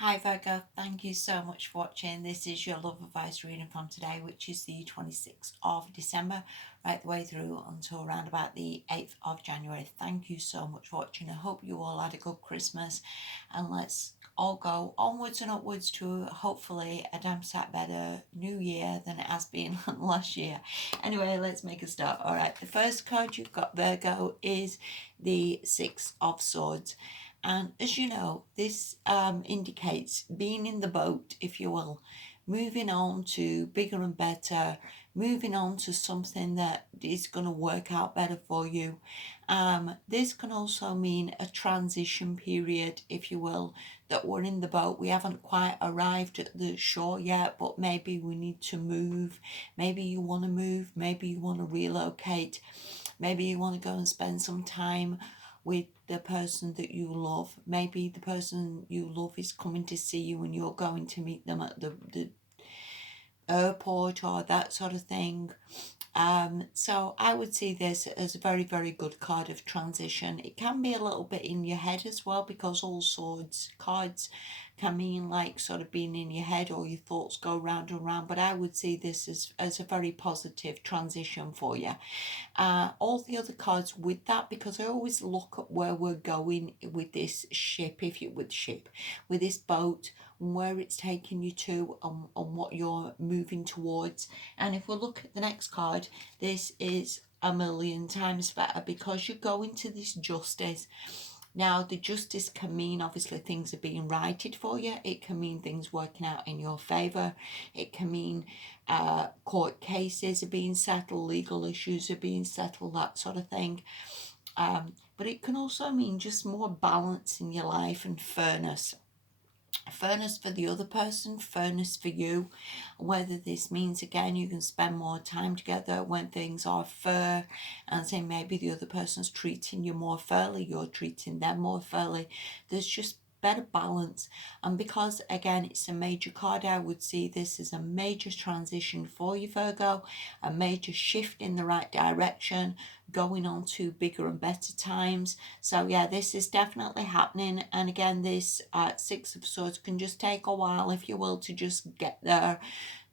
Hi Virgo, thank you so much for watching. This is your love advice reading from today, which is the 26th of December, right the way through until around about the 8th of January. Thank you so much for watching. I hope you all had a good Christmas, and let's all go onwards and upwards to hopefully a damn sight better new year than it has been last year. Anyway, let's make a start. All right, the first card you've got, Virgo, is the Six of Swords. And as you know, this indicates being in the boat, if you will, moving on to bigger and better, moving on to something that is going to work out better for you. This can also mean a transition period, if you will, that we're in the boat. We haven't quite arrived at the shore yet, but maybe we need to move. Maybe you want to move, maybe you want to relocate, maybe you want to go and spend some time with the person that you love. Maybe the person you love is coming to see you and you're going to meet them at the airport or that sort of thing. So I would see this as a very, very good card of transition. It can be a little bit in your head as well, because all swords cards can mean like sort of being in your head or your thoughts go round and round. But I would see this as a very positive transition for you. All the other cards with that, because I always look at where we're going with this ship, with this boat, and where it's taking you to, and what you're moving towards. And if we look at the next card, this is a million times better, because you go into this justice. Now, the justice can mean obviously things are being righted for you. It can mean things working out in your favour. It can mean court cases are being settled, legal issues are being settled, that sort of thing. But it can also mean just more balance in your life and fairness. Fairness for the other person, fairness for you. Whether this means again you can spend more time together when things are fair, and say maybe the other person's treating you more fairly, you're treating them more fairly. There's just better balance. And because again it's a major card, I would see this as a major transition for you, Virgo, a major shift in the right direction, going on to bigger and better times. So yeah, this is definitely happening. And again, this Six of Swords can just take a while, if you will, to just get there.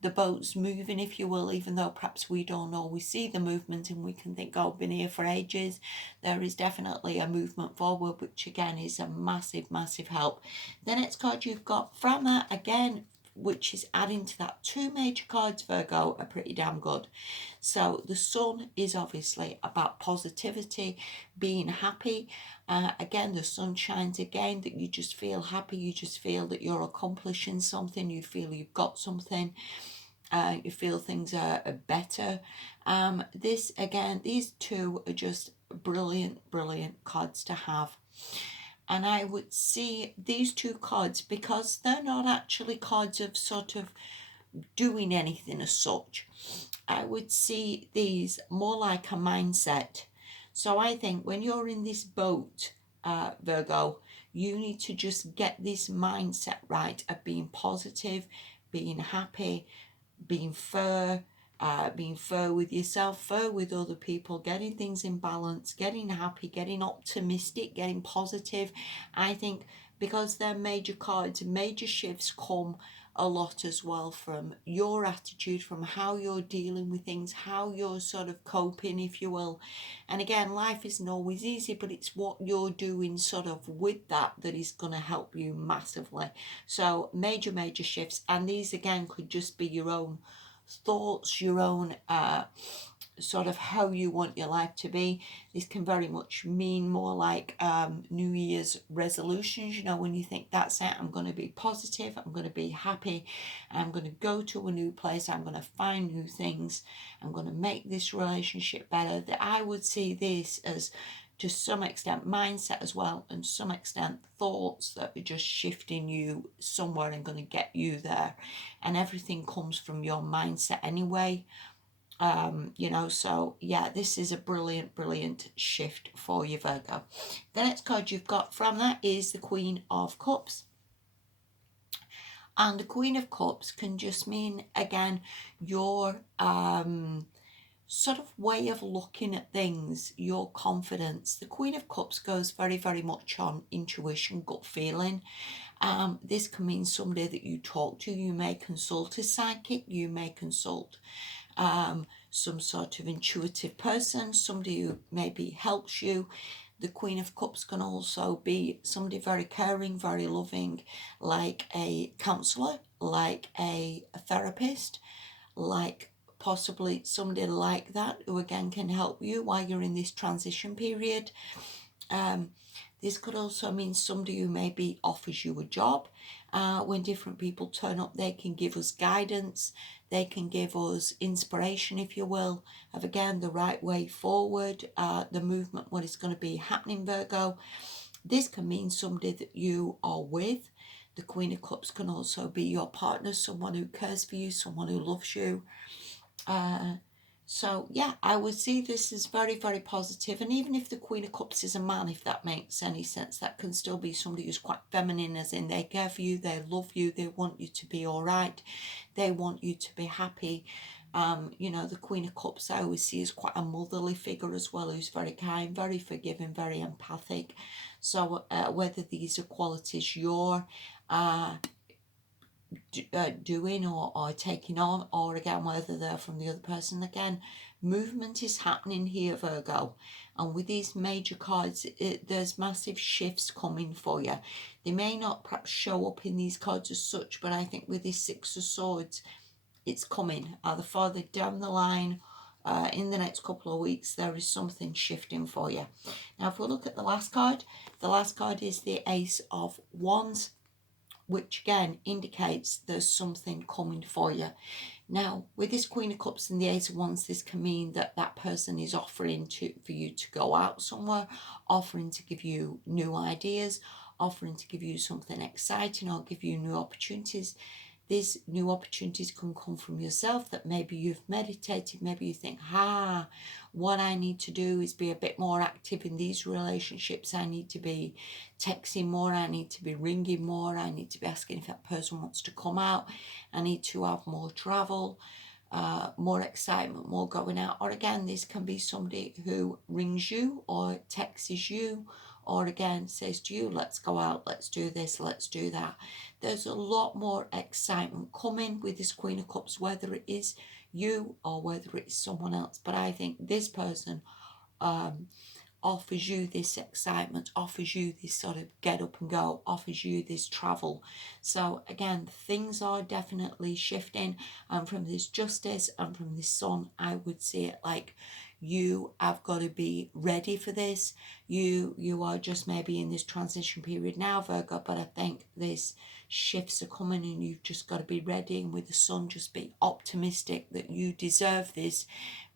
The boat's moving, if you will, even though perhaps we don't always see the movement and we can think, oh, I've been here for ages. There is definitely a movement forward, which again is a massive, massive help. The next card you've got from that, again, which is adding to that, two major cards, Virgo, are pretty damn good. So the sun is obviously about positivity, being happy. Again, the sun shines again, that you just feel happy, you just feel that you're accomplishing something, you feel you've got something. You feel things are better. This again, these two are just brilliant, brilliant cards to have. And I would see these two cards, because they're not actually cards of sort of doing anything as such. I would see these more like a mindset. So I think when you're in this boat, Virgo, you need to just get this mindset right of being positive, being happy, being fair with yourself, fair with other people, getting things in balance, getting happy, getting optimistic, getting positive. I think because they're major cards, major shifts come a lot as well from your attitude, from how you're dealing with things, how you're sort of coping, if you will. And again, life isn't always easy, but it's what you're doing sort of with that that is going to help you massively. So major, major shifts. And these again could just be your own thoughts, your own sort of how you want your life to be. This can very much mean more like New Year's resolutions. You know, when you think that's it, I'm going to be positive, I'm going to be happy, I'm going to go to a new place, I'm going to find new things, I'm going to make this relationship better. That I would see this as to some extent mindset as well, and to some extent thoughts that are just shifting you somewhere and going to get you there. And everything comes from your mindset anyway. So yeah, this is a brilliant, brilliant shift for you, Virgo. The next card you've got from that is the Queen of Cups. And the Queen of Cups can just mean, again, your sort of way of looking at things, your confidence. The Queen of Cups goes very, very much on intuition, gut feeling. This can mean somebody that you talk to. You may consult a psychic, you may consult some sort of intuitive person, somebody who maybe helps you. The Queen of Cups can also be somebody very caring, very loving, like a counsellor, like a therapist, like possibly somebody like that who again can help you while you're in this transition period. This could also mean somebody who maybe offers you a job. When different people turn up, they can give us guidance, they can give us inspiration, if you will, of again the right way forward, the movement, what is going to be happening, Virgo. This can mean somebody that you are with. The Queen of Cups can also be your partner, someone who cares for you, someone who loves you. So yeah, I would see this as very, very positive. And even if the Queen of Cups is a man, if that makes any sense, that can still be somebody who's quite feminine, as in they care for you, they love you, they want you to be all right, they want you to be happy. You know, the Queen of Cups I always see as quite a motherly figure as well, who's very kind, very forgiving, very empathic. So whether these are qualities you're doing or taking on, or again whether they're from the other person, again movement is happening here, Virgo. And with these major cards, there's massive shifts coming for you. They may not perhaps show up in these cards as such, but I think with this Six of Swords, it's coming either further down the line. In the next couple of weeks, there is something shifting for you. Now, if we look at the last card is the Ace of Wands, which again indicates there's something coming for you. Now, with this Queen of Cups and the Ace of Wands, this can mean that that person is offering for you to go out somewhere, offering to give you new ideas, offering to give you something exciting or give you new opportunities. These new opportunities can come from yourself, that maybe you've meditated, maybe you think, what I need to do is be a bit more active in these relationships. I need to be texting more, I need to be ringing more, I need to be asking if that person wants to come out, I need to have more travel, more excitement, more going out. Or again, this can be somebody who rings you or texts you, or again says to you, let's go out, let's do this, let's do that. There's a lot more excitement coming with this Queen of Cups, whether it is you or whether it's someone else. But I think this person offers you this excitement, offers you this sort of get up and go, offers you this travel. So again, things are definitely shifting, and from this Justice and from this Sun, I would see it like you have got to be ready for this. You are just maybe in this transition period now, Virgo, but I think these shifts are coming and you've just got to be ready. And with the Sun, just be optimistic that you deserve this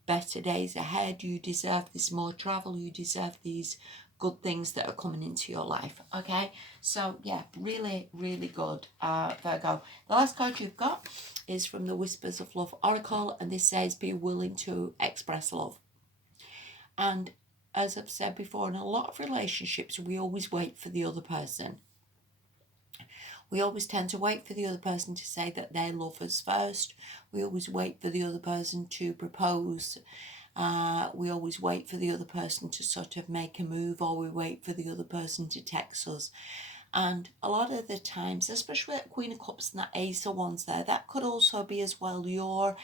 better days ahead, you deserve this more travel, you deserve these good things that are coming into your life. Okay, so yeah, really, really good, Virgo. The last card you've got is from the Whispers of Love Oracle, and this says be willing to express love. And as I've said before, in a lot of relationships, we always wait for the other person. We always tend to wait for the other person to say that they love us first. We always wait for the other person to propose. We always wait for the other person to sort of make a move, or we wait for the other person to text us. And a lot of the times, especially at Queen of Cups and that Ace of Wands there, that could also be as well your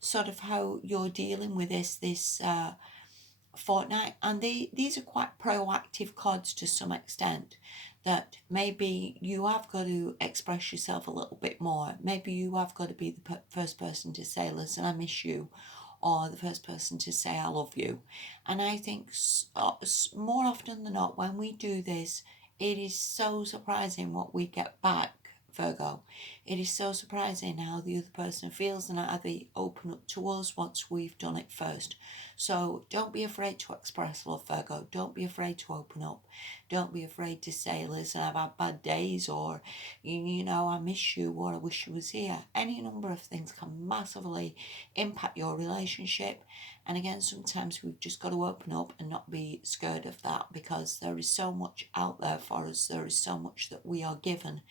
sort of how you're dealing with this fortnight. And these are quite proactive cards to some extent, that maybe you have got to express yourself a little bit more. Maybe you have got to be the first person to say, listen, I miss you, or the first person to say, I love you. And I think more often than not, when we do this, it is so surprising what we get back, Virgo. It is so surprising how the other person feels and how they open up to us once we've done it first. So don't be afraid to express love, Virgo. Don't be afraid to open up. Don't be afraid to say, listen, I've had bad days, or, you know, I miss you, or I wish you was here. Any number of things can massively impact your relationship. And again, sometimes we've just got to open up and not be scared of that, because there is so much out there for us. There is so much that we are given,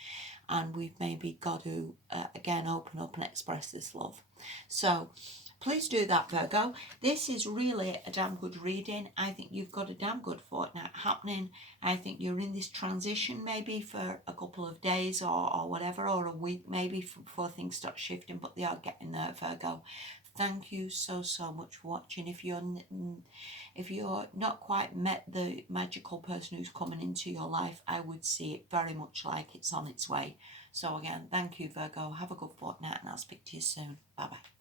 and we've maybe got to, again, open up and express this love. So please do that, Virgo. This is really a damn good reading. I think you've got a damn good fortnight happening. I think you're in this transition maybe for a couple of days or whatever, or a week maybe before things start shifting, but they are getting there, Virgo. Thank you so much for watching. If you're not quite met the magical person who's coming into your life, I would see it very much like it's on its way. So again, thank you, Virgo. Have a good fortnight, and I'll speak to you soon. Bye bye.